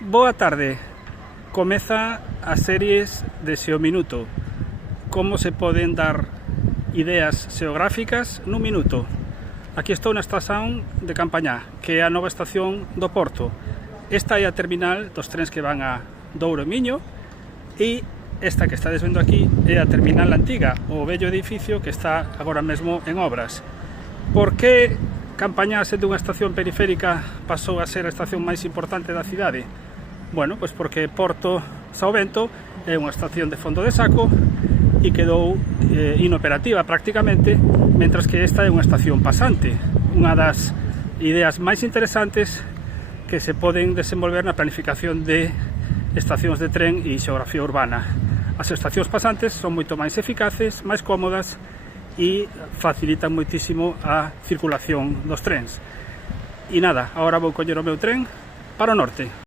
Boa tarde. Comeza as series de Xeo Minuto. Como se poden dar ideas xeográficas nun minuto. Aquí estou na estación de Campañá, que é a nova estación do Porto. Esta é a terminal dos trens que van a Douro e Miño, e esta que estades vendo aquí é a terminal antiga, o vello edificio que está agora mesmo en obras. Por que Campañá, sendo unha estación periférica, pasou a ser a estación máis importante da cidade? Bueno, pois porque Porto Saovento é unha estación de fondo de saco e quedou inoperativa prácticamente, mentras que esta é unha estación pasante, unha das ideas máis interesantes que se poden desenvolver na planificación de estacións de tren e xeografía urbana. As estacións pasantes son moito máis eficaces, máis cómodas e facilitan moitísimo a circulación dos trens. E nada, agora vou coller o meu tren para o norte.